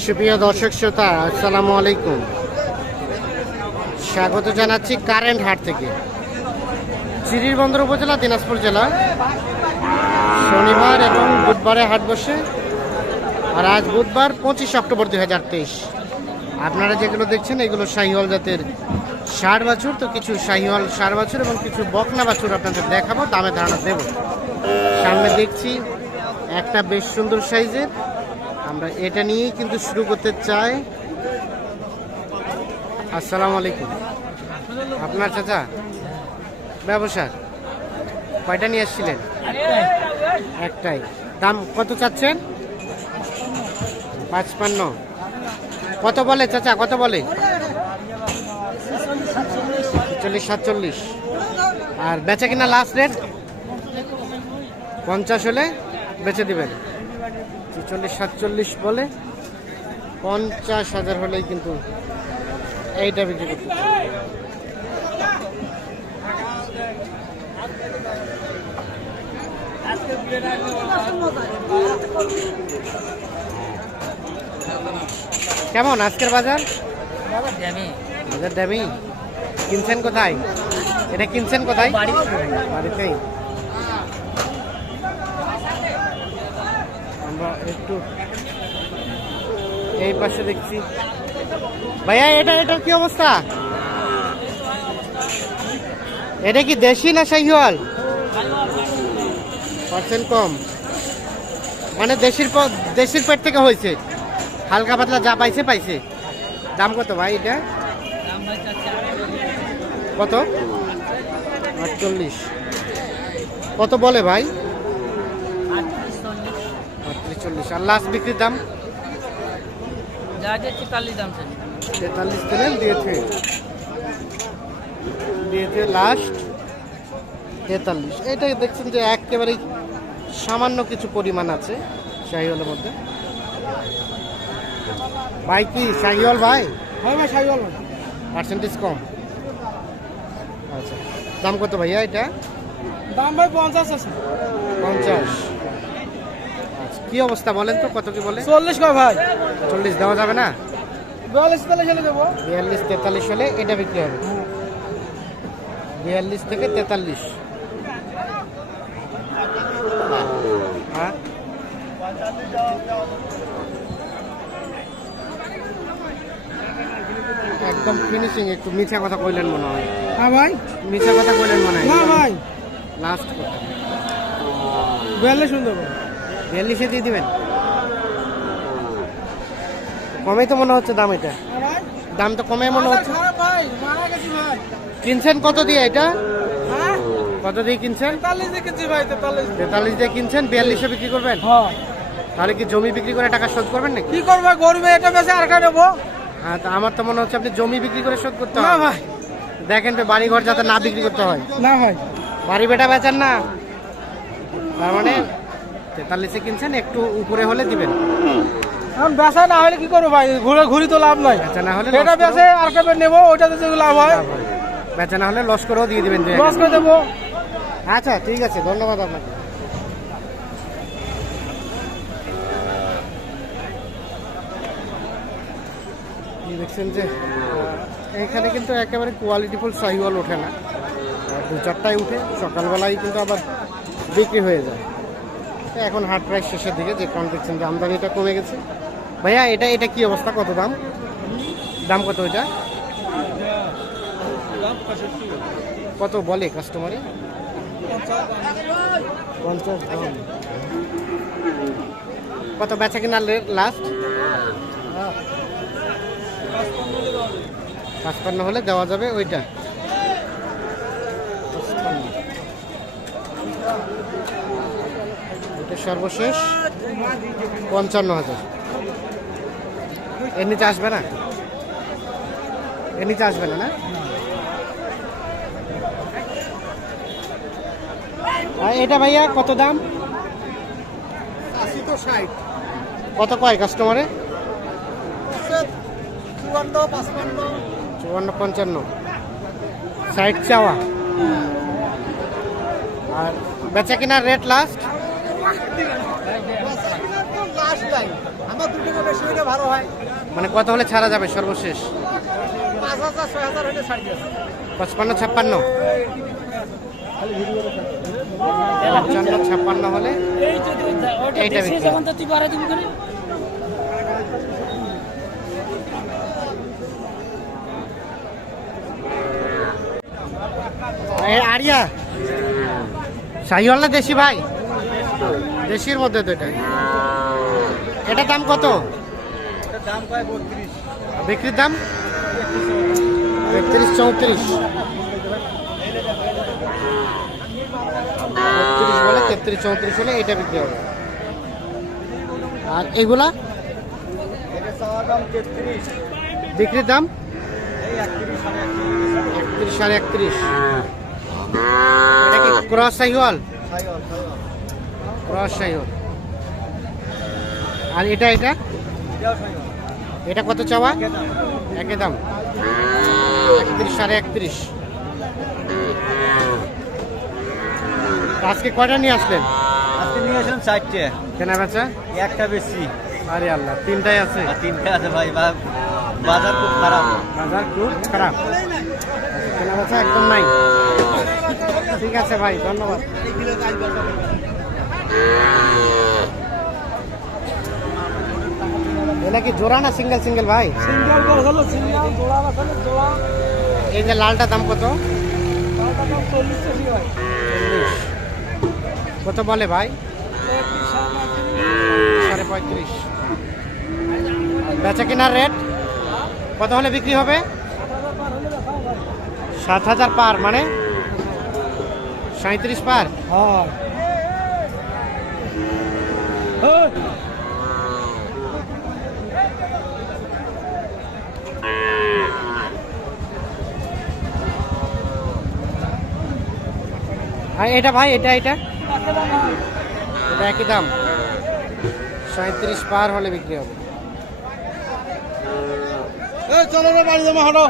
সুপ্রিয় দর্শক শ্রোতা, আসসালামু আলাইকুম। স্বাগত জানাচ্ছি কারেন্ট হাট থেকে, চিরিরবন্দর উপজেলা, দিনাজপুর জেলা। শনিবার এবং বুধবারে হাট বসে, আর আজ বুধবার 25 অক্টোবর 2023। আপনারা যেগুলো দেখছেন এগুলো শাহিওয়াল জাতের ষাঁড় বাছুর। তো কিছু শাহিওয়াল ষাঁড় বাছুর এবং কিছু বকনা বাছুর আপনাদের দেখাবো, দামে ধারণা দেব। সামনে দেখছি একটা বেশ সুন্দর সাইজের, আমরা এটা নিয়েই কিন্তু শুরু করতে চাই। আসসালামু আলাইকুম। আপনার চাচা ব্যবসা কয়টা নিয়ে আসছিলেন? একটাই। দাম কত চাচ্ছেন? 55। কত বলে চাচা, কত বলে? 46-47। আর বেচা কিনা লাস্ট রেট 50 হলে বেচে দিবেন। 46-47 বলে, 50,000 হলেই কিন্তু এইটা বিক্রি করতে। কেমন আজকের বাজার? বাজার দামি। কিনছেন কোথায়? এটা কিনছেন কোথায়? বাড়িতেই। আমরা একটু এই পাশে দেখছি। ভাইয়া এটার কি অবস্থা? এটা কি দেশি না শাহিওয়াল? পার্সেন্ট কম, মানে দেশির পেট থেকে হয়েছে, হালকা পাতলা যা পাইছে। দাম কত ভাই এটা? কত? 48। কত বলে ভাই? 38-40। আর লাস্ট বিক্রির দাম? 43 দিলেন, দিয়েছে লাস্ট 43। এটা দেখছেন যে একেবারেই সামান্য কিছু পরিমাণ আছে শাহিওয়ালের মধ্যে। ভাই কি শাহিওয়াল ভাই? হ্যাঁ ভাই, শাহিওয়াল ভাই। পার্সেন্টেজ কম। আচ্ছা, দাম কত ভাইয়া এটা? দাম ভাই 50 আছে। 50। আচ্ছা, কি অবস্থা বলেন তো, কত কি বলে? 40 কয় ভাই। 40 দেওয়া যাবে না? 42 হলে দেবো। 42-43 হলে এটা বিক্রি হবে। 42 থেকে 43। হ্যাঁ, একদম ফিনিশিং। একটু মিছা কথা কইলেন মনে হয়। হ্যাঁ ভাই, মিছা কথা কইলেন মনে হয়। না ভাই, লাস্ট 42 সুন্দর। 42-এ দিয়ে দিবেন। কমেই তো মনে হচ্ছে দাম। এটা দাম তো কমে মনে হচ্ছে। ভাই মারা গেছি ভাই। কিনছেন কত দিয়ে এটা? হ্যাঁ, কত দিয়ে কিনছেন? 43 দেখেছি ভাই। 43 দিয়ে কিনছেন, 42-এ বিক্রি করবেন? হ্যাঁ। তাহলে কি জমি বিক্রি করে টাকা শোধ করবেন নাকি? কি করবো, গরিবে এটা বেশি আর খাই নেবো। হ্যাঁ, তো আমার তো মনে হচ্ছে আপনি জমি বিক্রি করে শোধ করতে না হবে। ভাই, দেখেন তো বাড়ি ঘর যাতে না বিক্রি করতে হয়। না ভাই, বাড়ি বেটা বেচান না, তার মানে 43-এ কিনছেন, একটু উপরে হলে দিবেন। এখন বেচা না হলে কি করবো ভাই, ঘুরি তো লাভ নাই। বেচা না হলে এটা বেচে আর কেবে নেবো, ওইটাতে যদি লাভ হয়। বেচা না হলে লস করেও দিয়ে দিবেন। লস করে দেবো। আচ্ছা, ঠিক আছে, ধন্যবাদ আপনাকে। দেখছেন যে এখানে কিন্তু একেবারে কোয়ালিটিফুল শাহিওয়াল ওঠে না, 2-4টাই উঠে, সকালবেলায় কিন্তু আবার বিক্রি হয়ে যায়। এখন হাট প্রায় শেষের দিকে, যে কারণ দেখছেন যে আমদানিটা কমে গেছে। ভাইয়া এটা কি অবস্থা, কত দাম? দাম কত এটা? কত বলে কাস্টমারে? 50 দাম। কত বেচা কিনা লাস্ট? 55 হলে দেওয়া যাবে। ওইটা 55। ওইটা সর্বশেষ 55,000। এর নিচে আসবে না? এর নিচে আসবে না? না, এটা ভাইয়া কত দাম? 80 তো 60। কত কয় কাস্টমারে? 54, 55। 60 চাওয়া। আর বেচা কিনার রেট লাস্ট? ভাই আমার 2 টাকা বেশি হলে ভালো হয়। মানে কত হলে ছাড়া যাবে সর্বশেষ? 5000 6000 হলে ছাড় দিও। 55 56 55 56 হলে এই যদি ওটা এইটা দেশে বিক্রি। যেমন তো তুই বাড়া দিবি করে আরিয়া শাহিওয়াল না দেশি ভাই? দেশির মধ্যে তো এটা। এটা দাম কত? দাম কয় 32। বিক্রির দাম 33 34 বলে 33 34 হলে এটা বিক্রি হবে। আর এগুলা এটা চাওয়া দাম 33। বিক্রির দাম এই 31 31 31.5। এটা কি ক্রস শাহিওয়াল? ক্রস শাহিওয়াল। আর এটা এটা কত চাওয়া? একই দাম 31 31.5। আজকে কয়টা নিয়ে আসলেন? আজকে নিয়ে আসলাম 4টে। কেনা বেচা? একটা বেশি আরে আল্লাহ, তিনটাই আছে। আর 3টে আছে ভাই। বাজার খুব খারাপ। বাজার খুব খারাপ, কেনা বেচা একদম নাই। ঠিক আছে ভাই, ধন্যবাদ। এটা কি জোড়া না সিঙ্গেল সিঙ্গেল ভাই? সিঙ্গেল করে হলো সিঙ্গেল, জোড়া বাছালে জোড়া। এই যে লালটা দাম কত? টাকা দাম 40 টাকা ভাই। 40। কত বলে ভাই? 35.5। বেচা কেনার রেট কত হলে বিক্রি হবে? 7000 পার, মানে 37 পার। হ্যাঁ। আর এটা ভাই, এটা এটা একই দাম 37 পার হলে বিক্রি হবে। চলো রে বাড়ি জমা হলো।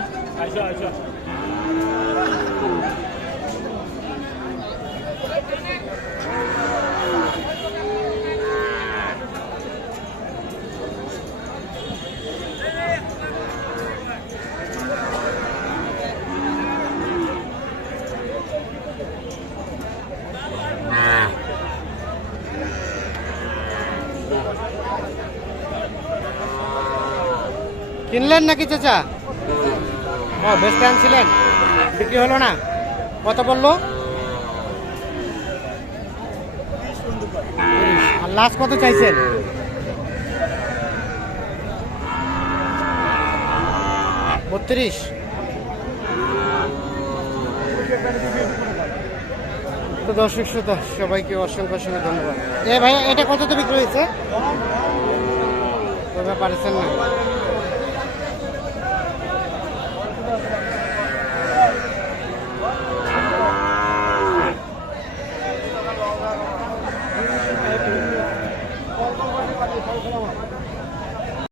কিনলেন নাকি চাচা? ও বেচতে আনছিলেন, বিক্রি হলো না? কত বললো? আর লাস্ট কত চাইছেন? 32। তো দর্শক শ্রোতা সবাইকে অসংখ্য অসংখ্য ধন্যবাদ। এ ভাই, এটা কত তো বিক্রি হয়েছে? পারছেন না?